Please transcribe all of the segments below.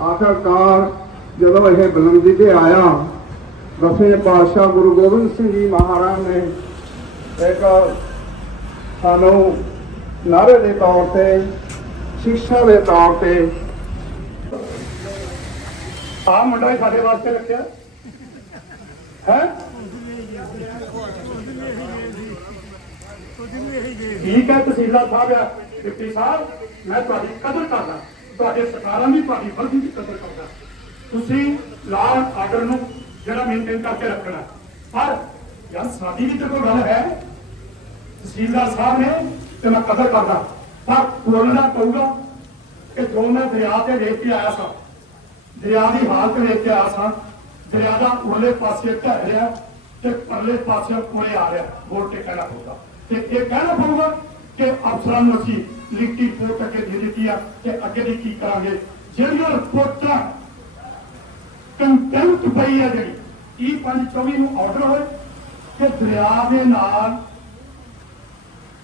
ਆਖਰਕਾਰ ਜਦੋਂ ਇਹ ਬੁਲੰਦੀ ਤੇ ਆਇਆ ਦਸਵੇਂ ਪਾਤਸ਼ਾਹ ਗੁਰੂ ਗੋਬਿੰਦ ਸਿੰਘ ਜੀ ਮਹਾਰਾਜ ਨੇ ਇੱਕ ਸਾਨੂੰ ਨਾਰੇ ਦੇ ਤੌਰ ਤੇ ਸਿੱਖਿਆ ਦੇ ਤੌਰ ਤੇ ਆ ਮੁੰਡਾ ਹੀ ਸਾਡੇ ਵਾਸਤੇ ਰੱਖਿਆ। ਹੈ? ਠੀਕ ਹੈ, ਤਹਿਸੀਲਦਾਰ ਸਾਹਿਬ ਡਿਪਟੀ ਸਾਹਿਬ, ਮੈਂ ਤੁਹਾਡੀ ਕਦਰ ਕਰਦਾ। ਤੁਹਾਡੇ ਸਰਕਾਰਾਂ ਦੀ ਤੁਹਾਡੀ ਵਰਦੀ ਦੀ ਕਦਰ ਕਰਦਾ। ਤੁਸੀਂ ਲਾਅ ਆਰਡਰ ਨੂੰ ਜਿਹੜਾ ਮੇਨਟੇਨ ਕਰਕੇ ਰੱਖਣਾ। ਪਰ ਯਾਰ ਸਾਡੀ ਵੀ ਤਾਂ ਕੋਈ ਗੱਲ ਹੈ। ਤਹਿਸੀਲਦਾਰ ਸਾਹਿਬ ਨੇ ਤੇ ਮੈਂ ਕਦਰ ਕਰਦਾ। ਪਰ ਬੋਲਣਾ ਪਊਗਾ ਕਿ ਜੋ ਮੈਂ ਦਰਿਆ ਤੇ ਵੇਖ ਕੇ ਆਇਆ ਸਾਂ, ਦਰਿਆ ਦੀ ਹਾਲਤ ਵੇਖ ਕੇ ਆਇਆ ਸਾਂ, ਦਰਿਆ ਦਾ ਉਰਲੇ ਪਾਸੇ ਢਹਿ ਰਿਹਾ ਤੇ ਪਰਲੇ ਪਾਸੇ ਕੋਲੇ ਆ ਰਿਹਾ ਬੋਲ ਕੇ ਕਹਿਣਾ ਪਊਗਾ। ਤੇ ਇਹ ਕਹਿਣਾ ਪਊਗਾ ਕਿ ਅਫਸਰਾਂ ਨੂੰ ਅਸੀਂ ਲਿਖਤੀ ਰਿਪੋਰਟ ਅੱਗੇ ਦੇ ਦਿੱਤੀ ਆ ਕਿ ਅੱਗੇ ਦੀ ਕੀ ਕਰਾਂਗੇ? ਜਿਹੜੀਆਂ ਰਿਪੋਰਟਾਂ ਕੰਟੈਂਟ ਪਈ ਆ ਜਿਹੜੀ E 524 ਨੂੰ ਆਰਡਰ ਹੋਏ ਕਿ ਦਰਿਆ ਦੇ ਨਾਲ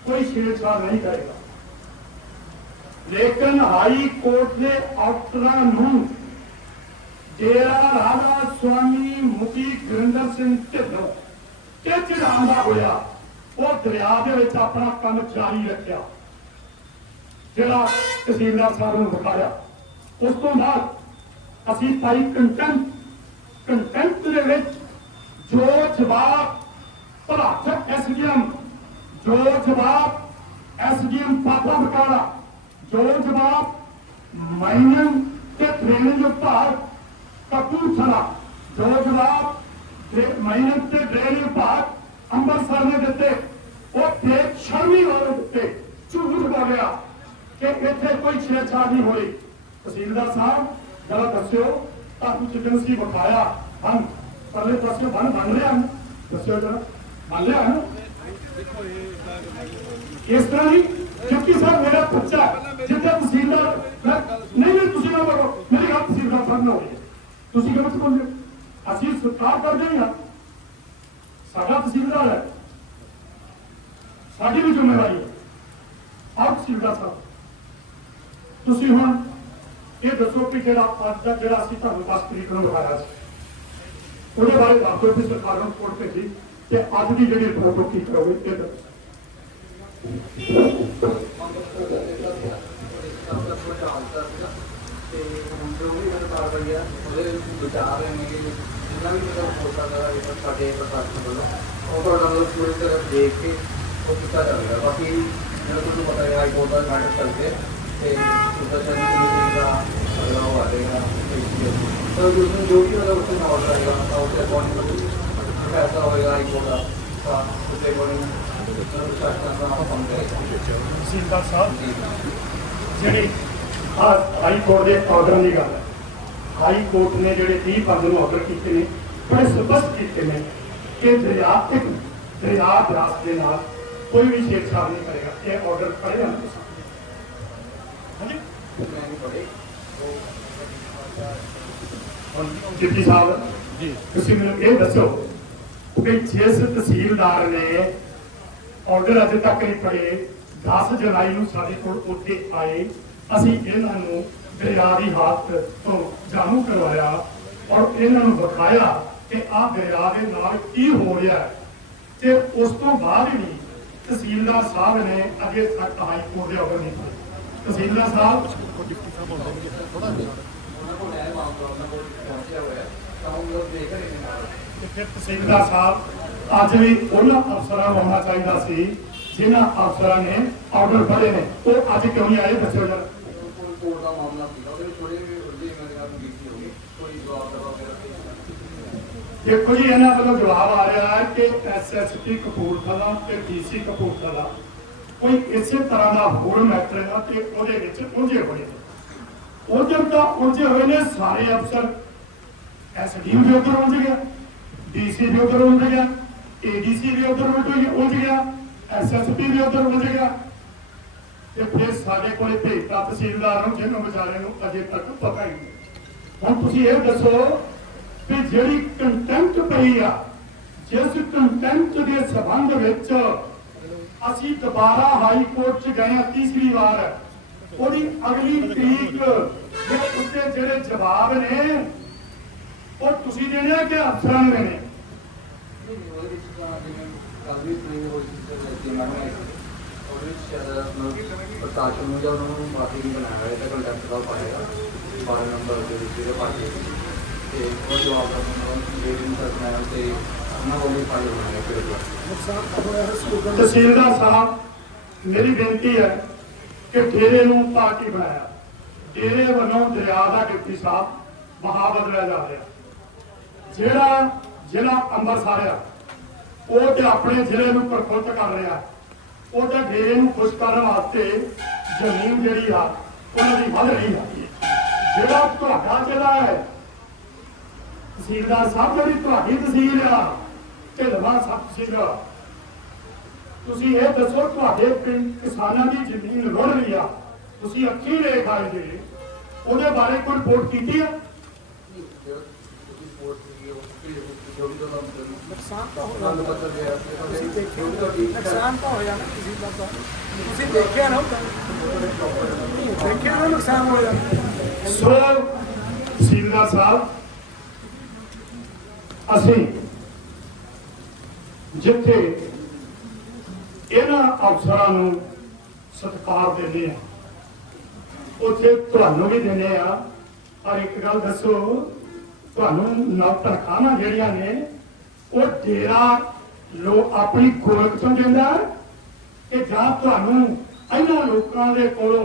ਕੋਈ ਛੇੜਛਾੜ ਨਹੀਂ ਕਰੇਗਾ। ਲੇਕਿਨ ਹਾਈ ਕੋਰਟ ਦੇ ਆਰਡਰਾਂ ਨੂੰ ਡੇਰਾ ਰਾਜਾ ਸਵਾਮੀ ਮੁਖੀ ਗੁਰਿੰਦਰ ਸਿੰਘ ਢਿੱਲੋਂ ਤੇ ਚੜਾਉਂਦਾ ਹੋਇਆ ਉਹ ਦਰਿਆ ਦੇ ਵਿੱਚ ਆਪਣਾ ਕੰਮ ਜਾਰੀ ਰੱਖਿਆ। ਜਿਹੜਾ ਤਹਿਸੀਲਦਾਰ ਸਾਹਿਬ ਨੂੰ ਵਿਖਾਇਆ। ਉਸ ਤੋਂ ਬਾਅਦ ਅਸੀਂ ਪਾਈ ਕੰਟੈਂਟ ਕੰਟੈਂਟ ਦੇ ਵਿੱਚ ਜੋ ਜਵਾਬ ਭਲਾਚ ਐਸਡੀਐਮ ਜੋ ਜਵਾਬ ਐਸਡੀਐਮ ਪਾਪਾ ਬਕਾਲਾ, ਜੋ ਜਵਾਬ ਮਾਈਨਿੰਗ ਤੇ ਟ੍ਰੇਨਿੰਗ ਵਿਭਾਗ ਕਪੂਰਥਲਾ, ਜੋ ਜਵਾਬ ਮਾਈਨਿੰਗ ਤੇ ਡਰੇਨ ਵਿਭਾਗ ਅੰਮ੍ਰਿਤਸਰ ਨੇ ਦਿੱਤੇ। ਉਹ ਤੇ ਸ਼ਰਮੀ ਵਾਲੇ ਦਿੱਤੇ। ਝੂਠ ਬੋਲਿਆ ਕਿ ਇੱਥੇ ਕੋਈ ਛੇੜਛਾੜ ਨਹੀਂ ਹੋਈ। ਤਹਿਸੀਲਦਾਰ ਸਾਹਿਬ, ਜਰਾ ਦੱਸਿਓ, ਤੁਹਾਨੂੰ ਜਿੱਦਣ ਸੀ ਵਿਖਾਇਆ। ਹਨ, ਪਰਲੇ ਪਾਸੇ ਬਣ ਬਣ ਰਿਹਾ ਹਨ ਦੱਸਿਓ ਜਰਾ, ਬਣ ਰਿਹਾ ਹਨ ਇਸ ਤਰ੍ਹਾਂ ਹੀ ਕਿਉਂਕਿ ਸਰ ਮੇਰਾ ਬੱਚਾ ਜਿੱਥੇ ਤਹਿਸੀਲਦਾਰ ਨਹੀਂ ਨਹੀਂ, ਤੁਸੀਂ ਨਾ ਬੋਲੋ। ਮੇਰੀ ਗੱਲ ਤਹਿਸੀਲਦਾਰ ਸਾਹਿਬ ਨਾਲ ਹੋਈ ਹੈ। ਤੁਸੀਂ ਕਿਵੇਂ ਬੋਲਦੇ ਅਸੀਂ ਸਤਿਕਾਰ ਕਰਦੇ ਹਾਂ। ਸਾਡਾ ਤਹਿਸੀਲਦਾਰ ਹੈ। ਸਾਡੀ ਵੀ ਜ਼ਿੰਮੇਵਾਰੀ ਹੈ। ਆਪ ਤਹਿਸੀਲਦਾਰ ਸਾਹਿਬ, ਤੁਸੀਂ ਹੁਣ ਇਹ ਦੱਸੋ ਕਿ ਜਿਹੜਾ ਅੱਜ ਦਾ ਜਿਹੜਾ ਅਸੀਂ ਤੁਹਾਨੂੰ 10 ਤਰੀਕ ਨੂੰ ਵਿਖਾਇਆ ਸੀ, ਉਹਦੇ ਬਾਰੇ ਦੱਸੋ ਕਿ ਸਰਕਾਰ ਨੂੰ ਰਿਪੋਰਟ ਭੇਜੀ ਤੇ ਅੱਜ ਦੀ ਜਿਹੜੀ ਰਿਪੋਰਟ ਕੀ ਕਰੋਗੇ, ਇਹ ਦੱਸੋ। ਤੇ ਹੁਣ ਜੋ ਵੀ ਮੇਰੇ ਕਾਰਵਾਈ ਆ ਉਹਦੇ ਵਿੱਚ ਵਿਚਾਰ ਰਹੇ ਨੇ ਕਿ ਜਿੰਨਾ ਵੀ ਮਤਲਬ ਹੋ ਸਕਦਾ ਹੈ ਸਾਡੇ ਪ੍ਰਸ਼ਾਸਨ ਵੱਲੋਂ ਉਹ ਤੁਹਾਡਾ ਮਤਲਬ ਪੂਰੀ ਤਰ੍ਹਾਂ ਦੇਖ ਕੇ ਉਹ ਕੀਤਾ ਜਾਵੇਗਾ ਬਾਕੀ ਜਿਹੜਾ ਤੁਹਾਨੂੰ ਪਤਾ ਹੈ ਹਾਈ ਕੋਰਟ ਦਾ ਨਾਟਕ ਚੱਲਦੇ ਤੇ ਸੁਦਰਸ਼ਨ ਦੀ ਕਮੇਟੀ ਦਾ ਅਗਲਾ ਉਹ ਆ ਜਾਏਗਾ ਤਾਂ ਉਸ ਨੂੰ ਜੋ ਵੀ ਮਤਲਬ ਉੱਥੇ ਆਰਡਰ ਆਏਗਾ ਤਾਂ ਉਹਦੇ ਅਕੋਰਡਿੰਗ ਫੈਸਲਾ ਹੋਏਗਾ ਹਾਈ ਕੋਰਟ ਦਾ। ਤਾਂ ਉਹਦੇ ਅਕੋਰਡਿੰਗ ਪ੍ਰਸ਼ਾਸਨ ਦਾ ਕੰਮ ਕਰੇਗਾ ਤਹਿਸੀਲਦਾਰ ਸਾਹਿਬ ਜਿਹੜੀ ਆ ਹਾਈ ਕੋਰਟ ਦੇ ਆਰਡਰ ਦੀ ਗੱਲ ਹੈ। ਹਾਈ ਕੋਰਟ ਨੇ ਜਿਹੜੇ 30 ਪੰਜ ਨੂੰ ਆਰਡਰ ਕੀਤੇ ਨੇ ਬੜੇ ਸਪਸ਼ਟ ਕੀਤੇ ਨੇ ਕਿ ਦਰਿਆ ਇੱਕ ਦਰਿਆ ਬਿਆਸ ਦੇ ਨਾਲ ਕੋਈ ਵੀ ਛੇੜਛਾੜ ਨਹੀਂ ਕਰੇਗਾ। ਇਹ ਆਰਡਰ ਪੜ੍ਹੇ ਨਾ ਹਾਂਜੀ? ਡਿਪਟੀ ਸਾਹਿਬ ਜੀ। ਤੁਸੀਂ ਮੈਨੂੰ ਇਹ ਦੱਸੋ ਕਿ ਜਿਸ ਤਹਿਸੀਲਦਾਰ ਨੇ ਆਰਡਰ ਅਜੇ ਤੱਕ ਨਹੀਂ ਪੜੇ 10 ਜੁਲਾਈ ਨੂੰ ਸਾਡੇ ਕੋਲ ਉੱਥੇ ਆਏ ਅਸੀਂ ਇਹਨਾਂ ਨੂੰ ਦਰਿਆ ਦੀ ਹਾਲਤ ਤੋਂ ਜਾਣੂ ਕਰਵਾਇਆ ਔਰ ਇਹਨਾਂ ਨੂੰ ਵਿਖਾਇਆ ਕਿ ਆਹ ਦਰਿਆ ਦੇ ਨਾਲ ਕੀ ਹੋ ਰਿਹਾ ਹੈ। ਤੇ ਉਸ ਤੋਂ ਬਾਅਦ ਵੀ ਤਹਿਸੀਲਦਾਰ ਸਾਹਿਬ ਨੇ ਅਜੇ ਤੱਕ ਹਾਈ ਕੋਰਟ ਦੇ ਆਰਡਰ ਨਹੀਂ ਤਹਿਸੀਲਦਾਰ ਸਾਹਿਬ? ਉਹਨਾਂ ਕੋਲ ਇਹ ਮਾਮਲਾ ਉਹਨਾਂ ਕੋਲ ਪਹੁੰਚਿਆ ਹੋਇਆ ਤਾਂ ਉਹ ਦੇਖ ਰਹੇ ਨੇ ਨਾਲ ਤੇ ਫਿਰ ਤਹਿਸੀਲਦਾਰ ਸਾਹਿਬ, ਅੱਜ ਵੀ ਉਹਨਾਂ ਅਫਸਰਾਂ ਨੂੰ ਆਉਣਾ ਚਾਹੀਦਾ ਸੀ ਜਿਨ੍ਹਾਂ ਅਫਸਰਾਂ ਨੇ ਆਰਡਰ ਫੜੇ ਨੇ, ਉਹ ਅੱਜ ਕਿਉਂ ਨਹੀਂ ਆਏ? ਦੱਸਿਓ ਜਰਾ। ਜਵਾਬ ਦੇਖੋ ਜੀ, ਇਹਨਾਂ ਵੱਲੋਂ ਜਵਾਬ ਆ ਰਿਹਾ ਹੈ ਕਿ ਐਸਐਸਪੀ ਕਪੂਰਥਲਾ ਤੇ ਡੀਸੀ ਕਪੂਰਥਲਾ ਕੋਈ ਇਸੇ ਤਰ੍ਹਾਂ ਦਾ ਹੋਰ ਮੈਟਰ ਹੈ ਕਿ ਉਹਦੇ ਵਿੱਚ ਉਲਝੇ ਹੋਏ ਨੇ। ਉਧਰ ਤਾਂ ਉਲਝੇ ਹੋਏ ਨੇ, ਸਾਰੇ ਅਫਸਰ ਐਸਡੀਓ ਵੀ ਉਧਰ ਉਲਝ ਗਿਆ ਡੀਸੀ ਵੀ ਉਧਰ ਉਲਝ ਗਿਆ ਏਡੀਸੀ ਵੀ ਉਧਰ ਉਲਝ ਗਿਆ ਉਲਝ ਗਿਆ ਐਸਐਸਪੀ ਵੀ ਉਧਰ ਉਲਝ ਗਿਆ ਤੇ ਫਿਰ ਸਾਡੇ ਕੋਲੇ ਭੇਜਤਾ ਤਹਿਸੀਲਦਾਰ ਨੂੰ, ਜਿਹਨੂੰ ਵਿਚਾਰੇ ਨੂੰ ਅਜੇ ਤੱਕ ਪਤਾ ਹੀ ਨਹੀਂ। ਹੁਣ ਤੁਸੀਂ ਇਹ ਦੱਸੋ ਕਿ ਜਿਹੜੀ ਕੰਟੈਂਟ ਪਈ ਆ, ਜਿਸ ਕੰਟੈਂਟ ਦੇ ਸਬੰਧ ਵਿੱਚ ਅਸੀਂ ਦੁਬਾਰਾ ਹਾਈ ਕੋਰਟ 'ਚ ਗਏ ਆ ਤੀਸਰੀ ਵਾਰ, ਉਹਦੀ ਅਗਲੀ ਤਰੀਕ ਦੇ ਉੱਤੇ ਜਿਹੜੇ ਜਵਾਬ ਨੇ, ਉਹ ਤੁਸੀਂ ਦੇਣੇ ਆ ਕਿ ਅਫਸਰਾਂ ਨੂੰ ਦੇਣੇ? ਨਹੀਂ ਟ੍ਰੇਨ ਹੋਈ ਤੇ ਲੈ ਕੇ ਮੈਂ ਉਹਦੇ ਸ਼ਾਇਦ ਆਪਣਾ ਪ੍ਰਸ਼ਾਸਨ ਨੂੰ ਜਾਂ ਉਹਨਾਂ ਨੂੰ ਮਾਫੀ ਨਹੀਂ ਬਣਾਇਆ ਹੋਇਆ ਤਾਂ ਕੰਟੈਕਟ ਕਾਲ ਪਾਏਗਾ। 12 ਨੰਬਰ ਦੇ ਵਿੱਚ ਇਹਦੇ ਪਾਰਟੀ ਤੇ ਉਹ ਜਵਾਬ ਦਾ ਮੈਨੂੰ ਦੇ ਦਿਨ ਤੱਕ ਮੈਂ ਤੇ ਉਹਨਾਂ ਕੋਲ ਵੀ ਫਾਈਲ ਬਣਾਇਆ ਫਿਰ ਦੁਬਾਰਾ ਤਹਿਸੀਲਦਾਰ ਸਾਹਿਬ, ਮੇਰੀ ਬੇਨਤੀ ਹੈ ਕਿ ਡੇਰੇ ਨੂੰ ਪਾਰਟੀ ਬਣਾਇਆ। ਡੇਰੇ ਵੱਲੋਂ ਦਰਿਆ ਦਾ ਡਿਪਟੀ ਸਾਹਿਬ ਵਹਾ ਬਦਲਿਆ ਜਾ ਰਿਹਾ। ਜਿਹੜਾ ਜ਼ਿਲ੍ਹਾ ਅੰਮ੍ਰਿਤਸਰ ਆ ਉਹ ਤੇ ਆਪਣੇ ਜ਼ਿਲ੍ਹੇ ਨੂੰ ਪ੍ਰਫੁੱਲਤ ਕਰ ਰਿਹਾ ਉਹ ਤੇ ਡੇਰੇ ਨੂੰ ਖੁਸ਼ ਕਰਨ ਵਾਸਤੇ ਜ਼ਮੀਨ ਜਿਹੜੀ ਆ, ਉਹਨਾਂ ਦੀ ਵੱਧ ਰਹੀ ਆ। ਜਿਹੜਾ ਤੁਹਾਡਾ ਜ਼ਿਲ੍ਹਾ ਹੈ, ਤਹਿਸੀਲਦਾਰ ਸਾਹਿਬ ਜਿਹੜੀ ਤੁਹਾਡੀ ਤਹਿਸੀਲ ਆ, ਢਿਲਵਾ ਸਬ ਤਹਿਸੀਲ ਤੁਸੀਂ ਇਹ ਦੱਸੋ ਤੁਹਾਡੇ ਪਿੰਡ ਕਿਸਾਨਾਂ ਦੀ ਜ਼ਮੀਨ ਰੁੜ ਰਹੀ ਆ। ਤੁਸੀਂ ਅੱਖੀ ਦੇਖ ਆਏ ਜੇ। ਉਹਦੇ ਬਾਰੇ ਕੋਈ ਰਿਪੋਰਟ ਕੀਤੀ ਆ ਨਹੀਂ ਜਿਹੜਾ ਤੁਸੀਂ ਸਪੋਰਟ ਕੀਤੀ ਉਹ ਕਿ ਜੋ ਵੀ ਤੁਹਾਨੂੰ ਨੁਕਸਾਨ ਤਾਂ ਹੋਇਆ। ਤੁਹਾਨੂੰ ਪਤਾ ਗਿਆ ਤੁਸੀਂ ਦੇਖਿਆ ਵੀ ਤੁਹਾਡੀ ਨੁਕਸਾਨ ਤਾਂ ਹੋਇਆ ਨਾ ਕਿਸੇ ਦਾ ਤਾਂ ਤੁਸੀਂ ਦੇਖਿਆ ਨਾ ਦੇਖਿਆ ਨਾ ਨੁਕਸਾਨ ਹੋਇਆ। ਸੋ ਤਹਿਸੀਲਦਾਰ ਸਾਹਿਬ ਅਸੀਂ ਜਿੱਥੇ ਇਹਨਾਂ ਅਫਸਰਾਂ ਨੂੰ ਸਤਿਕਾਰ ਦਿੰਦੇ ਆ ਉੱਥੇ ਤੁਹਾਨੂੰ ਵੀ ਦਿੰਦੇ ਆ ਪਰ ਇੱਕ ਗੱਲ ਦੱਸੋ ਤੁਹਾਨੂੰ ਨੌਕਰ ਖਾਣਾ ਜਿਹੜੀਆਂ ਨੇ, ਉਹ ਡੇਰਾ ਲੋ ਆਪਣੀ ਗੋਲਕ ਤੋਂ ਦਿੰਦਾ ਕਿ ਜਾਂ ਤੁਹਾਨੂੰ ਇਹਨਾਂ ਲੋਕਾਂ ਦੇ ਕੋਲੋਂ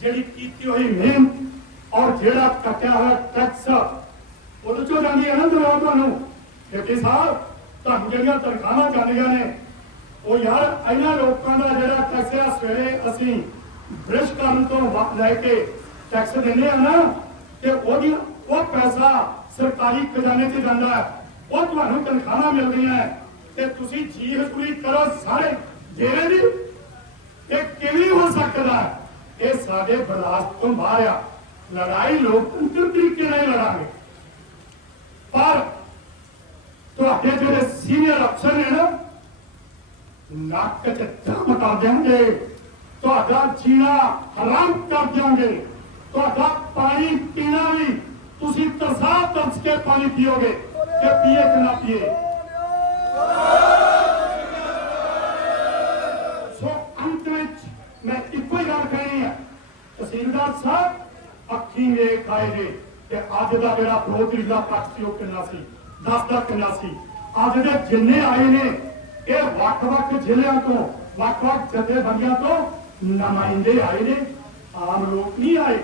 ਜਿਹੜੀ ਕੀਤੀ ਹੋਈ ਮਿਹਨਤ ਔਰ ਜਿਹੜਾ ਕੱਟਿਆ ਹੋਇਆ ਟੈਕਸ, ਉਹਦੇ ਚੋਂ ਜਾਂਦੀ ਹੈ ਨਾ ਦਵਾ ਤੁਹਾਨੂੰ? ਡਿਪਟੀ ਸਾਹਿਬ, ਤੁਹਾਨੂੰ ਜਿਹੜੀਆਂ ਤਨਖਾਹਾਂ ਜਾਂਦੀਆਂ ਨੇ, ਉਹ ਯਾਰ ਇਹਨਾਂ ਲੋਕਾਂ ਦਾ ਜਿਹੜਾ ਟੈਕਸ ਆ, ਸਵੇਰੇ ਅਸੀਂ ਬ੍ਰਿਸ਼ ਕਰਨ ਤੋਂ ਲੈ ਕੇ ਟੈਕਸ ਦਿੰਦੇ ਆ ਨਾ, ਤੇ ਉਹਦੀ ਉਹ ਪੈਸਾ ਸਰਕਾਰੀ ਖਜ਼ਾਨੇ 'ਚ ਜਾਂਦਾ ਹੈ। ਉਹ ਤੁਹਾਨੂੰ ਤਨਖਾਹਾਂ ਮਿਲਦੀਆਂ ਤੇ ਤੁਸੀਂ ਜੀ ਹਜ਼ੂਰੀ ਕਰੋ ਸਾਰੇ ਜਿਹੜੇ ਦੀ ਇਹ ਕਿਵੇਂ ਹੋ ਸਕਦਾ ਇਹ ਸਾਡੇ ਬਰਦਾਸ਼ਤ ਤੋਂ ਬਾਹਰ ਆ। ਲੜਾਈ ਲੋਕਤੰਤਰ ਤਰੀਕੇ ਨਾਲ ਲੜਾਂਗੇ। ਪਰ ਤੁਹਾਡੇ ਜਿਹੜੇ ਸੀਨੀਅਰ ਅਫਸਰ ਨੇ ਨਾ, ਨੱਕ ਚ ਦਮ ਕਰ ਦੇਣਗੇ। ਤੁਹਾਡਾ ਜੀਣਾ ਹਰਾਮ ਕਰ ਦਿਆਂਗੇ। ਤੁਹਾਡਾ ਪਾਣੀ ਪੀਣਾ ਵੀ ਤੁਸੀਂ ਤਰਸਾ ਤਰਸ ਕੇ ਪਾਣੀ ਪੀਓਗੇ ਕਿ ਪੀਏ ਕਿ ਨਾ ਪੀਏ? ਸੋ ਅੰਤ ਵਿੱਚ ਮੈਂ ਇੱਕੋ ਹੀ ਗੱਲ ਕਹਿਣੀ ਹੈ। ਤਹਿਸੀਲਦਾਰ ਸਾਹਿਬ, ਅੱਖੀ ਵੇਖ ਆਏ ਨੇ ਕਿ ਅੱਜ ਦਾ ਜਿਹੜਾ ਦੋ ਤਰੀਕ ਦਾ ਪੱਖ ਸੀ ਉਹ ਕਿੰਨਾ ਸੀ? 10 ਦਾ ਕਿੰਨਾ ਸੀ? ਅੱਜ ਦੇ ਜਿੰਨੇ ਆਏ ਨੇ, ਇਹ ਵੱਖ-ਵੱਖ ਜ਼ਿਲ੍ਹਿਆਂ ਤੋਂ, ਵੱਖ-ਵੱਖ ਜਥੇਬੰਦੀਆਂ ਤੋਂ ਨੁਮਾਇੰਦੇ ਆਏ ਨੇ। ਆਮ ਲੋਕ ਨਹੀਂ ਆਏ।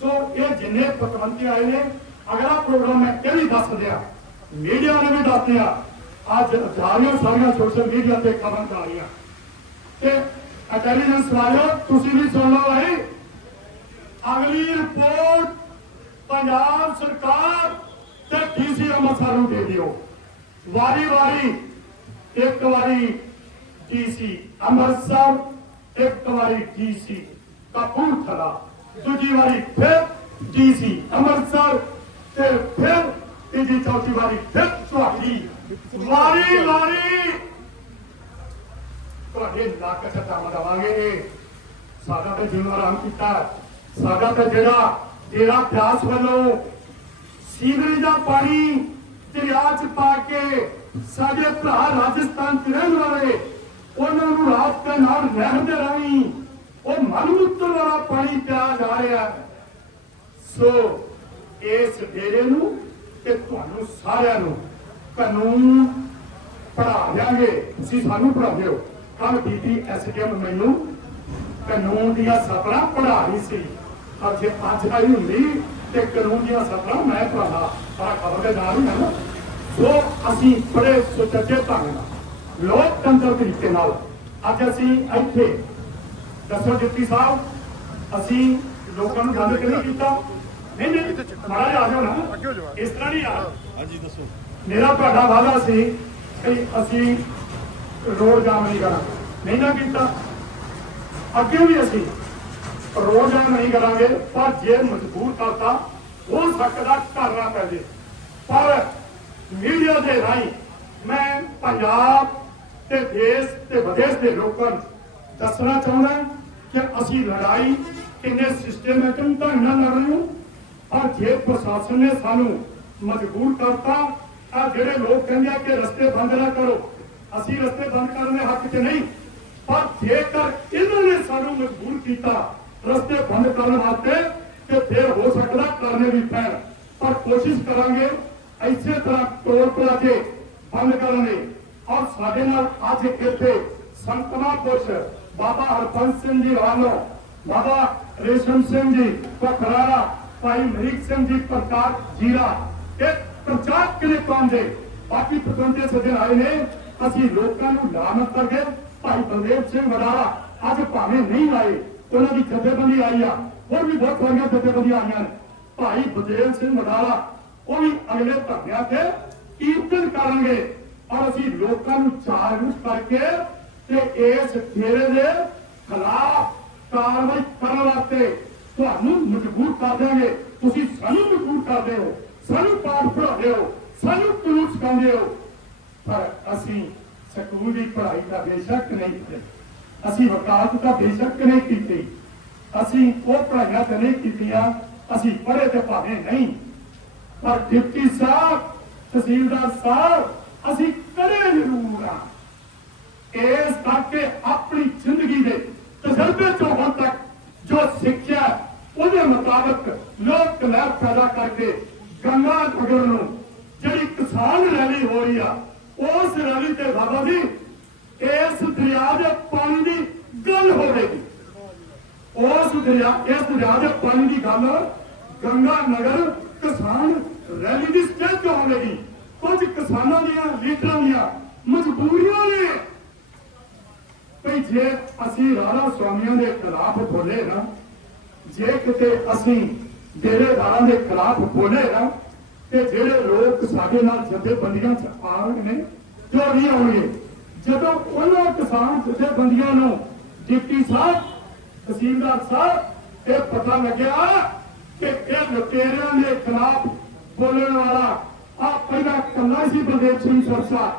ਸੋ ਇਹ ਜਿੰਨੇ ਪਤਵੰਤੇ ਆਏ ਨੇ, ਅਗਲਾ ਪ੍ਰੋਗਰਾਮ ਮੈਂ ਇਹ ਵੀ ਦੱਸ ਦਿਆਂ। ਮੀਡੀਆ ਨੇ ਵੀ ਦੱਸ ਦਿਆ, ਅੱਜ ਸਾਰੀਆਂ ਸਾਰੀਆਂ ਸੋਸ਼ਲ ਮੀਡੀਆ ਤੇ ਖਬਰਾਂ ਆ ਰਹੀਆਂ। ਤੇ ਇੰਟੈਲੀਜੈਂਸ ਵਾਲਿਓ, ਤੁਸੀਂ ਵੀ ਸੁਣ ਲਓ ਭਾਈ ਅਗਲੀ ਰਿਪੋਰਟ ਪੰਜਾਬ ਸਰਕਾਰ ਤੇ ਡੀਸੀ ਅੰਮ੍ਰਿਤਸਰ ਨੂੰ ਦੇ ਦਿਓ। ਵਾਰੀ ਵਾਰੀ, ਇੱਕ ਵਾਰੀ ਡੀਸੀ ਅੰਮ੍ਰਿਤਸਰ, ਇੱਕ ਵਾਰੀ ਡੀਸੀ ਕਪੂਰਥਲਾ। ਦੂਜੀ ਵਾਰੀ ਫਿਰ ਡੀਸੀ ਅੰਮ੍ਰਿਤਸਰ ਤੇ ਫਿਰ ਤੀਜੀ ਚੌਥੀ ਵਾਰੀ ਫਿਰ ਤੁਹਾਡੀ ਵਾਰੀ ਵਾਰੀ ਤੁਹਾਡੇ ਲੱਕ ਛੱਟਾ ਮਦਵਾਂਗੇ ਸਾਡਾ ਤੇ ਜੀਵਨ ਆਰਾਮ ਕੀਤਾ। ਸਾਡਾ ਤੇ ਜਿਹੜਾ ਜਿਹੜਾ ਪਿਆਸ ਵੱਲੋਂ ਸੀਵਰੇਜ ਦਾ ਪਾਣੀ ਦਰਿਆ ਚ ਪਾ ਕੇ ਸਾਡੇ ਭਰਾ ਰਾਜਸਥਾਨ ਚ ਰਹਿਣ ਵਾਲੇ, ਉਹਨਾਂ ਨੂੰ ਰਾਤ ਦੇ ਨਾਲ ਨਹਿਰ ਦੇ ਰਾਹੀਂ ਉਹ ਮਨਮੁੱਤਰ ਵਾਲਾ ਪਾਣੀ ਪਿਆ ਜਾ ਰਿਹਾ ਹੈ। ਸੋ ਇਸ ਡੇਰੇ ਨੂੰ ਤੇ ਤੁਹਾਨੂੰ ਸਾਰਿਆਂ ਨੂੰ ਕਾਨੂੰਨ ਪੜ੍ਹਾ ਦਿਆਂਗੇ। ਤੁਸੀਂ ਸਾਨੂੰ ਪੜ੍ਹਾਉਂਦੇ ਹੋ ਕੱਲ ਬੀਬੀ ਐਸਡੀਐਮ ਮੈਨੂੰ ਕਾਨੂੰਨ ਦੀਆਂ ਸਤਰਾਂ ਪੜ੍ਹਾ ਰਹੀ ਸੀ। ਅੱਜ ਜੇ ਅੱਜ ਆਈ ਹੁੰਦੀ ਤੇ ਕਾਨੂੰਨ ਦੀਆਂ ਸਤਰਾਂ ਮੈਂ ਪੜ੍ਹਾਉਂਦਾ। ਪਰ ਖਬਰ ਦੇ ਨਾਲ ਹੀ ਨਾ। ਸੋ ਅਸੀਂ ਬੜੇ ਸੁਚੱਜੇ ਢੰਗ ਨਾਲ, ਲੋਕਤੰਤਰ ਤਰੀਕੇ ਨਾਲ ਅੱਜ ਅਸੀਂ ਇੱਥੇ ਦੱਸੋ ਜਿੱਤੀ ਸਾਹਿਬ ਅਸੀਂ ਲੋਕਾਂ ਨੂੰ ਗੱਲ ਕਿਹਨੇ ਕੀਤਾ? ਨਹੀਂ ਨਹੀਂ ਮਾੜਾ ਜਿਹਾ ਆ ਜਾਓ ਨਾ। ਇਸ ਤਰ੍ਹਾਂ ਨਹੀਂ ਆ। ਹਾਂਜੀ ਦੱਸੋ। ਮੇਰਾ ਤੁਹਾਡਾ ਵਾਅਦਾ ਸੀ ਕਿ ਅਸੀਂ ਰੋਡ ਜਾਮ ਨਹੀਂ ਕਰਾਂਗੇ। ਨਹੀਂ ਨਾ ਕੀਤਾ। ਅੱਗੇ ਵੀ ਅਸੀਂ ਰੋਡ ਜਾਮ ਨਹੀਂ ਕਰਾਂਗੇ ਪਰ ਜੇ ਮਜਬੂਰ ਕਰਤਾ ਹੋ ਸਕਦਾ ਕਰਨਾ ਪੈ ਜੇ। ਪਰ ਮੀਡੀਆ ਦੇ ਰਾਹੀਂ ਮੈਂ ਪੰਜਾਬ ਤੇ ਦੇਸ਼ ਤੇ ਵਿਦੇਸ਼ ਦੇ ਲੋਕਾਂ ਨੂੰ ਦੱਸਣਾ ਚਾਹੁੰਦਾ ਕਿ ਅਸੀਂ ਲੜਾਈ ਕਿੰਨੇ ਸਿਸਟਮੈਟਿਕ ਢੰਗ ਨਾਲ ਲੜ ਰਹੇ ਹਾਂ? ਪਰ ਜੇ ਪ੍ਰਸ਼ਾਸਨ ਨੇ ਸਾਨੂੰ ਮਜਬੂਰ ਕਰਤਾ ਆ ਜਿਹੜੇ ਲੋਕ ਕਹਿੰਦੇ ਆ ਕਿ ਰਸਤੇ ਬੰਦ ਨਾ ਕਰੋ, ਅਸੀਂ ਰਸਤੇ ਬੰਦ ਕਰਨ ਦੇ ਹੱਕ 'ਚ ਨਹੀਂ। ਪਰ ਜੇਕਰ ਇਹਨਾਂ ਨੇ ਸਾਨੂੰ ਮਜਬੂਰ ਕੀਤਾ ਰਸਤੇ ਬੰਦ ਕਰਨ ਵਾਸਤੇ, ਤੇ ਫਿਰ ਹੋ ਸਕਦਾ ਕਰਨੇ ਵੀ ਪੈਣ। ਪਰ ਕੋਸ਼ਿਸ਼ ਕਰਾਂਗੇ ਇਸੇ ਤਰ੍ਹਾਂ ਟੋਲ ਪਲਾਜ਼ੇ ਬੰਦ ਕਰਨੇ ਔਰ ਸਾਡੇ ਨਾਲ ਅੱਜ ਇੱਥੇ ਸੰਤਮਾ ਕੁਛ ਬਾਬਾ ਹਰਪੰਤ ਸਿੰਘ ਜੀ ਵਾਲੋ, ਬਾਬਾ ਰੇਸ਼ਮ ਸਿੰਘ ਜੀ ਪਖਰਾਰਾ ਭਾਈ ਮਰੀਕ ਸਿੰਘ ਜੀ ਪ੍ਰਕਾਸ਼ ਜੀਰਾ, ਇਹ ਪ੍ਰਚਾਰ ਕਿਲੇ ਪਾਉਂਦੇ ਬਾਕੀ ਪਤਵੰਤੇ ਸੱਜਣ ਆਏ ਨੇ, ਅਸੀਂ ਲੋਕਾਂ ਨੂੰ ਲਾਮਤ ਕਰਕੇ ਭਾਈ ਬਲਦੇਵ ਸਿੰਘ ਵਡਾਲਾ ਅੱਜ ਭਾਵੇਂ ਨਹੀਂ ਆਏ, ਉਹਨਾਂ ਦੀ ਜਥੇਬੰਦੀ ਆਈ ਆ, ਹੋਰ ਵੀ ਬਹੁਤ ਸਾਰੀਆਂ ਜਥੇਬੰਦੀਆਂ ਆਈਆਂ ਨੇ। ਭਾਈ ਬਲਦੇਵ ਸਿੰਘ ਵਡਾਲਾ, ਉਹ ਵੀ ਅਗਲੇ ਧਰਨਿਆਂ ਤੇ ਕੀਰਤਨ ਕਰਨਗੇ ਔਰ ਅਸੀਂ ਲੋਕਾਂ ਨੂੰ ਜਾਗਰੂਕ ਕਰਕੇ ਤੇ ਇਸ ਡੇਰੇ ਦੇ ਖਿਲਾਫ ਕਾਰਵਾਈ ਕਰਨ ਵਾਸਤੇ ਤੁਹਾਨੂੰ ਮਜਬੂਰ ਕਰ ਦਿਆਂਗੇ। ਤੁਸੀਂ ਸਾਨੂੰ ਮਜਬੂਰ ਕਰਦੇ ਹੋ, ਸਾਨੂੰ ਪਾਠ ਪੜਾਉਂਦੇ ਹੋ, ਸਾਨੂੰ ਕਾਨੂੰਨ ਸਿਖਾਉਂਦੇ ਹੋ। ਪਰ ਅਸੀਂ ਸਕੂਲ ਦੀ ਪੜ੍ਹਾਈ ਦਾ ਬੇਸ਼ੱਕ ਨਹੀਂ ਕੀਤੀ। ਅਸੀਂ ਵਕਾਲਤ ਦਾ ਬੇਸ਼ੱਕ ਨਹੀਂ ਕੀਤੀ। ਅਸੀਂ ਉਹ ਪੜ੍ਹਾਈਆਂ ਤਾਂ ਨਹੀਂ ਕੀਤੀਆਂ, ਅਸੀਂ ਪੜ੍ਹੇ ਤੇ ਭਾਵੇਂ ਨਹੀਂ। ਪਰ ਡਿਪਟੀ ਸਾਹਿਬ, ਤਹਿਸੀਲਦਾਰ ਸਾਹਿਬ, ਅਸੀਂ ਕਰੇ ਜ਼ਰੂਰ ਆ ਇਸ ਕਰਕੇ ਆਪਣੀ ਜ਼ਿੰਦਗੀ ਦੇ ਤਜਰਬੇ ਚੋਂ ਹੁਣ ਤੱਕ ਜੋ ਸਿੱਖਿਆ ਉਹਦੇ ਮੁਤਾਬਕ ਲੋਕ ਲਹਿਰ ਪੈਦਾ ਕਰਕੇ ਗੰਗਾ ਨਗਰ ਨੂੰ ਜਿਹੜੀ ਕਿਸਾਨ ਰੈਲੀ ਹੋ ਰਹੀ ਆ, ਉਸ ਰੈਲੀ ਤੇ ਬਾਬਾ ਜੀ, ਇਸ ਦਰਿਆ ਦੇ ਪਾਣੀ ਦੀ ਗੱਲ ਹੋਵੇਗੀ। ਉਸ ਦਰਿਆ, ਇਸ ਦਰਿਆ ਦੇ ਪਾਣੀ ਦੀ ਗੱਲ ਗੰਗਾ ਨਗਰ ਕਿਸਾਨ ਰੈਲੀ ਦੀ ਸਟੇਜ ਤੇ ਹੋਵੇਗੀ। ਕੁਝ ਕਿਸਾਨਾਂ ਦੀਆਂ ਲੀਡਰਾਂ ਦੀਆਂ ਮਜਬੂਰੀਆਂ ਨੇ ਭਈ ਜੇ ਅਸੀਂ ਰਾਣਾ ਸਵਾਮੀਆਂ ਦੇ ਖਿਲਾਫ ਬੋਲੇ ਨਾ, ਜੇ ਕਿਤੇ ਅਸੀਂ ਡੇਰੇਦਾਰਾਂ ਦੇ ਖਿਲਾਫ ਬੋਲੇ ਨਾ, ਤੇ ਜਿਹੜੇ ਲੋਕ ਸਾਡੇ ਨਾਲ ਜਥੇਬੰਦੀਆਂ ਚ ਆਉਣਗੇ ਜੋ ਵੀ ਆਉਣਗੇ? ਜਦੋਂ ਉਹਨਾਂ ਕਿਸਾਨ ਜਥੇਬੰਦੀਆਂ ਨੂੰ ਡਿਪਟੀ ਸਾਹਿਬ, ਤਹਿਸੀਲਦਾਰ ਸਾਹਿਬ ਇਹ ਪਤਾ ਲੱਗਿਆ ਕਿ ਇਹ ਲੁਟੇਰਿਆਂ ਦੇ ਖਿਲਾਫ ਬੋਲਣ ਵਾਲਾ ਆ ਪਹਿਲਾ ਕੱਲਾ ਸੀ ਬਲਦੇਵ ਸਿੰਘ ਸਰਸਾ।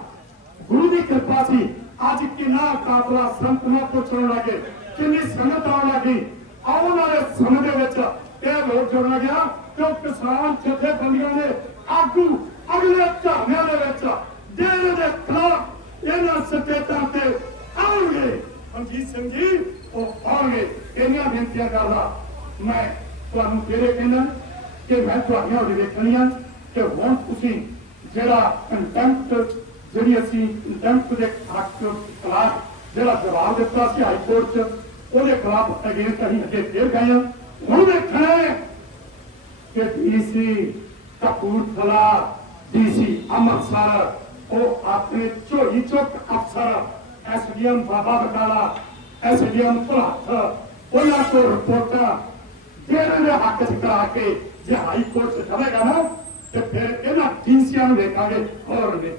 ਗੁਰੂ ਦੀ ਕਿਰਪਾ ਸੀ ਅੱਜ ਕਿੰਨਾ ਕਾਫਲਾ ਸੰਤਨਾ ਪੁੱਛਣ ਲੱਗੇ, ਕਿੰਨੀ ਸੰਗਤ ਆਉਣ ਲੱਗੀ। ਆਉਣ ਵਾਲੇ ਸਮੇਂ ਦੇ ਵਿੱਚ ਇਹ ਲੋਕ ਜੁੜਨ ਗਿਆ ਕਿ ਕਿਸਾਨ ਜਥੇਬੰਦੀਆਂ ਦੇ ਆਗੂ ਅਗਲੇ ਝਾੜਿਆਂ ਦੇ ਵਿੱਚ ਡੇਰੇ ਦੇ ਖਿਲਾਫ ਇਹਨਾਂ ਸਟੇਟਾਂ ਤੇ ਆਉਣਗੇ। ਮਨਜੀਤ ਸਿੰਘ ਜੀ, ਉਹ ਆਉਣਗੇ। ਇਹਨਾਂ ਬੇਨਤੀਆਂ ਕਰਦਾ, ਮੈਂ ਤੁਹਾਨੂੰ ਤੇਰੇ ਕਹਿੰਦਾ ਕਿ ਮੈਂ ਤੁਹਾਡੀਆਂ ਉਹ ਵੇਖਣੀਆਂ ਕਿ ਹੁਣ ਤੁਸੀਂ ਜਿਹੜਾ ਕੰਟੈਂਟ ਜਿਹੜੀ ਅਸੀਂ ਕੰਟੈਂਪਟ ਦੇ ਹੱਕ ਖਿਲਾਫ ਜਿਹੜਾ ਜਵਾਬ ਦਿੱਤਾ ਸੀ ਹਾਈ ਕੋਰਟ 'ਚ, ਉਹਦੇ ਖਿਲਾਫ ਅਗੇਂਸਟ ਅਸੀਂ ਅੱਗੇ ਫੇਰ ਗਏ ਹਾਂ। ਹੁਣ ਦੇਖਣਾ ਹੈ ਕਿ ਡੀਸੀ ਕਪੂਰਥਲਾ ਡੀਸੀ ਅੰਮ੍ਰਿਤਸਰ, ਉਹ ਆਪਣੇ ਝੋਲੀ ਚੁੱਕ ਅਫਸਰ ਐਸਡੀਐਮ ਬਾਬਾ ਬਟਾਲਾ ਐਸਡੀਐਮ ਭਲਾਥ, ਉਹਨਾਂ ਤੋਂ ਰਿਪੋਰਟਾਂ ਜਿਹੜੇ ਦੇ ਹੱਕ ਚ ਕਰਾ ਕੇ ਜੇ ਹਾਈ ਕੋਰਟ ਚ ਜਾਵੇਗਾ ਨਾ, ਤੇ ਫਿਰ ਇਹਨਾਂ ਡੀਸੀਆਂ ਨੂੰ ਦੇਖਾਂਗੇ ਹੋਰ ਨੇ।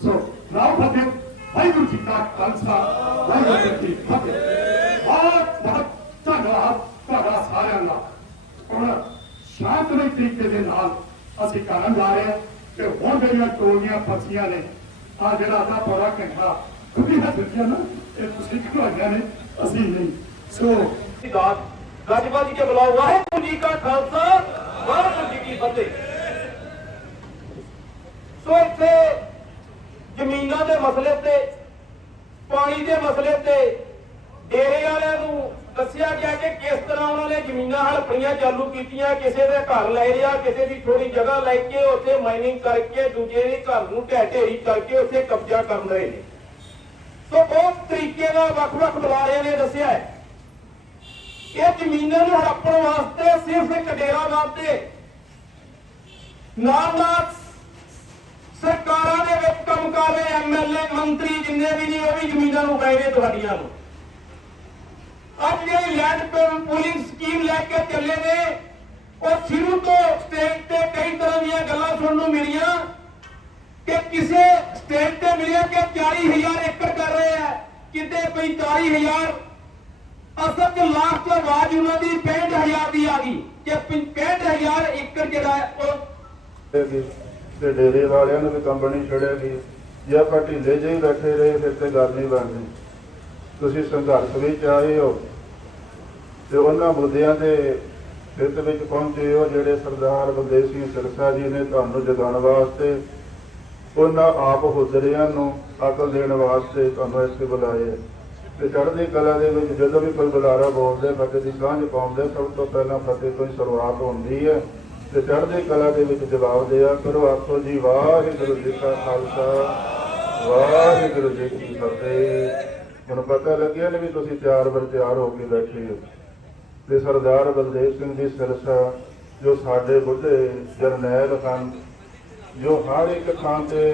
ਸੋ ਨਾਉ ਫਤਿਹ ਵਾਹਿਗੁਰੂ ਜੀ ਕਾ ਖਾਲਸਾ ਵਾਹਿਗੁਰੂ ਜੀ ਕੀ ਫਤਿਹ ਬਹੁਤ ਬਹੁਤ ਧੰਨਵਾਦ ਤੁਹਾਡਾ ਸਾਰਿਆਂ ਦਾ ਹੁਣ ਸ਼ਾਂਤਮਈ ਤਰੀਕੇ ਦੇ ਨਾਲ ਅਸੀਂ ਕਰਨ ਜਾ ਰਹੇ ਹਾਂ ਕਿ ਹੁਣ ਜਿਹੜੀਆਂ ਟੋਲੀਆਂ ਫਸੀਆਂ ਨੇ ਆ ਜਿਹੜਾ ਦਾ ਪੌੜਾ ਘੰਟਾ ਖੁੱਲੀਆਂ ਦਿੱਤੀਆਂ ਨਾ ਇਹ ਤੁਸੀਂ ਖਵਾਈਆਂ ਨੇ ਅਸੀਂ ਨਹੀਂ ਸੋ ਦਾਤ ਗੱਜ ਕੇ ਬੁਲਾਓ ਵਾਹਿਗੁਰੂ ਜੀ ਕਾ ਖਾਲਸਾ ਵਾਹਿਗੁਰੂ ਜੀ ਕੀ ਫਤਿਹ ਸੋ ਇੱਥੇ ਜ਼ਮੀਨਾਂ ਦੇ ਮਸਲੇ ਤੇ, ਪਾਣੀ ਦੇ ਮਸਲੇ ਤੇ ਡੇਰੇ ਵਾਲਿਆਂ ਨੂੰ ਦੱਸਿਆ ਗਿਆ ਕਿ ਕਿਸ ਤਰ੍ਹਾਂ ਉਹਨਾਂ ਨੇ ਜ਼ਮੀਨਾਂ ਹੜਪਣੀਆਂ ਚਾਲੂ ਕੀਤੀਆਂ, ਕਿਸੇ ਦੇ ਘਰ ਲੈ ਲਿਆ, ਕਿਸੇ ਦੀ ਥੋੜੀ ਜਗ੍ਹਾ ਲੈ ਕੇ ਉੱਥੇ ਮਾਈਨਿੰਗ ਕਰਕੇ ਦੂਜੇ ਦੇ ਘਰ ਨੂੰ ਢਹਿ ਢੇਰੀ ਕਰਕੇ ਉੱਥੇ ਕਬਜ਼ਾ ਕਰਨ ਰਹੇ ਨੇ। ਸੋ ਬਹੁਤ ਤਰੀਕੇ ਨਾਲ ਵੱਖ-ਵੱਖ ਬੁਲਾਰਿਆਂ ਨੇ ਦੱਸਿਆ ਹੈ। ਇਹ ਜ਼ਮੀਨਾਂ ਨੂੰ ਹੜਪਣ ਵਾਸਤੇ ਸਿਰਫ ਇੱਕ ਡੇਰਾ ਵਾਸਤੇ ਨਾਲ ਸਰਕਾਰਾਂ ਦੇ ਵਿੱਚ ਕੰਮ ਕਰ ਰਹੇ ਐਮਐਲਏ ਮੰਤਰੀ ਜਿੰਨੇ ਵੀ ਨੇ, ਉਹ ਵੀ ਜ਼ਮੀਨਾਂ ਨੂੰ ਗਏ ਨੇ ਤੁਹਾਡੀਆਂ ਨੂੰ। ਅੱਜ ਜਿਹੜੀ ਲੈਂਡ ਪੂਲਿੰਗ ਸਕੀਮ ਲੈ ਕੇ ਚੱਲੇ ਨੇ, ਉਹ ਸ਼ੁਰੂ ਤੋਂ ਸਟੇਟ ਤੇ ਕਈ ਤਰ੍ਹਾਂ ਦੀਆਂ ਗੱਲਾਂ ਸੁਣਨ ਨੂੰ ਮਿਲੀਆਂ ਕਿ ਕਿਸੇ ਸਟੇਟ ਤੇ ਮਿਲਿਆ ਕਿ 40000 ਏਕੜ ਕਰ ਰਹੇ ਆ। ਕਿਤੇ 45000 ਅਸਲ ਚ ਲਾਸਟ ਚ ਆਵਾਜ਼ ਉਹਨਾਂ ਦੀ 65000 ਦੀ ਆ ਗਈ ਕਿ 65000 ਏਕੜ ਜਿਹੜਾ ਹੈ ਉਹ ਤੇ ਡੇਰੇ ਵਾਲਿਆਂ ਨੂੰ ਵੀ ਕੰਬਣੀ ਨਹੀਂ ਛੜਿਆ ਜੇ ਆਪਾਂ ਢਿੱਲੇ ਜਿਹੇ ਹੀ ਬੈਠੇ ਰਹੇ, ਫਿਰ ਤੇ ਗੱਲ ਨਹੀਂ ਬਣਨੀ ਤੁਸੀਂ ਸੰਘਰਸ਼ ਵਿੱਚ ਆਏ ਹੋ ਤੇ ਉਹਨਾਂ ਮੁੱਦਿਆਂ ਦੇ ਇਸ ਵਿੱਚ ਪਹੁੰਚੇ ਹੋ, ਜਿਹੜੇ ਸਰਦਾਰ ਬਲਦੇਵ ਸਿੰਘ ਸਿਰਸਾ ਜੀ ਨੇ ਤੁਹਾਨੂੰ ਜਗਾਉਣ ਵਾਸਤੇ, ਉਹਨਾਂ ਆਪ ਹੁਜਰਿਆਂ ਨੂੰ ਅਕਲ ਦੇਣ ਵਾਸਤੇ ਤੁਹਾਨੂੰ ਇੱਥੇ ਬੁਲਾਏ ਹੈ। ਤੇ ਚੜ੍ਹਦੀ ਕਲਾ ਦੇ ਵਿੱਚ ਜਦੋਂ ਵੀ ਕੋਈ ਬੁਲਾਰਾ ਬੋਲਦੇ, ਫਤਿਹ ਦੀ ਸਾਂਝ ਪਾਉਂਦੇ, ਸਭ ਤੋਂ ਪਹਿਲਾਂ ਫਤਿਹ ਤੋਂ ਹੀ ਸ਼ੁਰੂਆਤ ਹੁੰਦੀ ਹੈ ਤੇ ਚੜ੍ਹਦੀ ਕਲਾ ਦੇ ਵਿੱਚ ਜਵਾਬ ਦਿਆ, ਕਰੋ ਆਖੋ ਜੀ, ਵਾਹਿਗੁਰੂ ਜੀ ਕਾ ਖਾਲਸਾ, ਵਾਹਿਗੁਰੂ ਜੀ ਕੀ ਫਤਿਹ ਹੁਣ ਪਤਾ ਲੱਗਿਆ ਨੇ ਵੀ ਤੁਸੀਂ ਤਿਆਰ ਬਰ ਤਿਆਰ ਹੋ ਕੇ ਬੈਠੇ ਹੋ ਤੇ ਸਰਦਾਰ ਬਲਦੇਵ ਸਿੰਘ ਜੀ ਸਿਰਸਾ, ਜੋ ਸਾਡੇ ਬੁੱਢੇ ਜਰਨੈਲ ਹਨ, ਜੋ ਹਰ ਇੱਕ ਥਾਂ ਤੇ,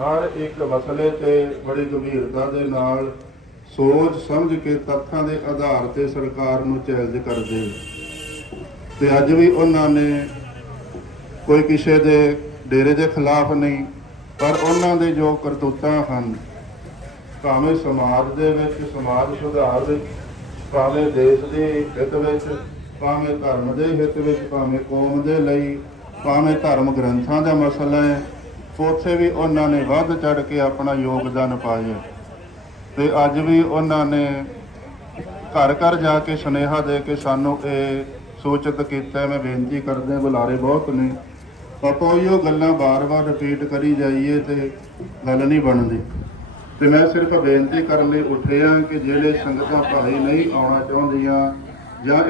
ਹਰ ਇੱਕ ਮਸਲੇ ਤੇ ਬੜੀ ਗੰਭੀਰਤਾ ਦੇ ਨਾਲ ਸੋਚ ਸਮਝ ਕੇ ਤੱਥਾਂ ਦੇ ਆਧਾਰ ਤੇ ਸਰਕਾਰ ਨੂੰ ਚੈਲੰਜ ਕਰਦੇ ਨੇ। ਤੇ ਅੱਜ ਵੀ ਉਹਨਾਂ ਨੇ ਕੋਈ ਕਿਸੇ ਦੇ ਡੇਰੇ ਦੇ ਖਿਲਾਫ ਨਹੀਂ, ਪਰ ਉਹਨਾਂ ਦੇ ਜੋ ਕਰਤੂਤਾਂ ਹਨ, ਭਾਵੇਂ ਸਮਾਜ ਦੇ ਵਿੱਚ, ਸਮਾਜ ਸੁਧਾਰ ਵਿੱਚ, ਭਾਵੇਂ ਦੇਸ਼ ਦੇ ਹਿੱਤ ਵਿੱਚ, ਭਾਵੇਂ ਧਰਮ ਦੇ ਹਿੱਤ ਵਿੱਚ, ਭਾਵੇਂ ਕੌਮ ਦੇ ਲਈ, ਭਾਵੇਂ ਧਰਮ ਗ੍ਰੰਥਾਂ ਦਾ ਮਸਲਾ ਹੈ, ਉੱਥੇ ਵੀ ਉਹਨਾਂ ਨੇ ਵੱਧ ਚੜ ਕੇ ਆਪਣਾ ਯੋਗਦਾਨ ਪਾਇਆ। ਤੇ ਅੱਜ ਵੀ ਉਹਨਾਂ ਨੇ ਘਰ ਘਰ ਜਾ ਕੇ ਸੁਨੇਹਾ ਦੇ ਕੇ ਸਾਨੂੰ ਇਹ ਸੂਚਿਤ ਕੀਤਾ, ਮੈਂ ਬੇਨਤੀ ਕਰਦੇ, ਬੁਲਾਰੇ ਬਹੁਤ ਨੇ। ਆਪਾਂ ਉਹ ਗੱਲਾਂ ਬਾਰ-ਬਾਰ ਰਿਪੀਟ ਕਰੀ ਜਾਈਏ ਤੇ ਗੱਲ ਨਹੀਂ ਬਣਦੀ। ਤੇ ਮੈਂ ਸਿਰਫ ਬੇਨਤੀ ਕਰਨ ਲਈ ਉੱਠਿਆ ਕਿ ਜਿਹੜੇ ਸੰਗਤਾਂ ਭਾਈ ਨਹੀਂ ਆਉਣਾ ਚਾਹੁੰਦੀਆਂ ਜਾਂ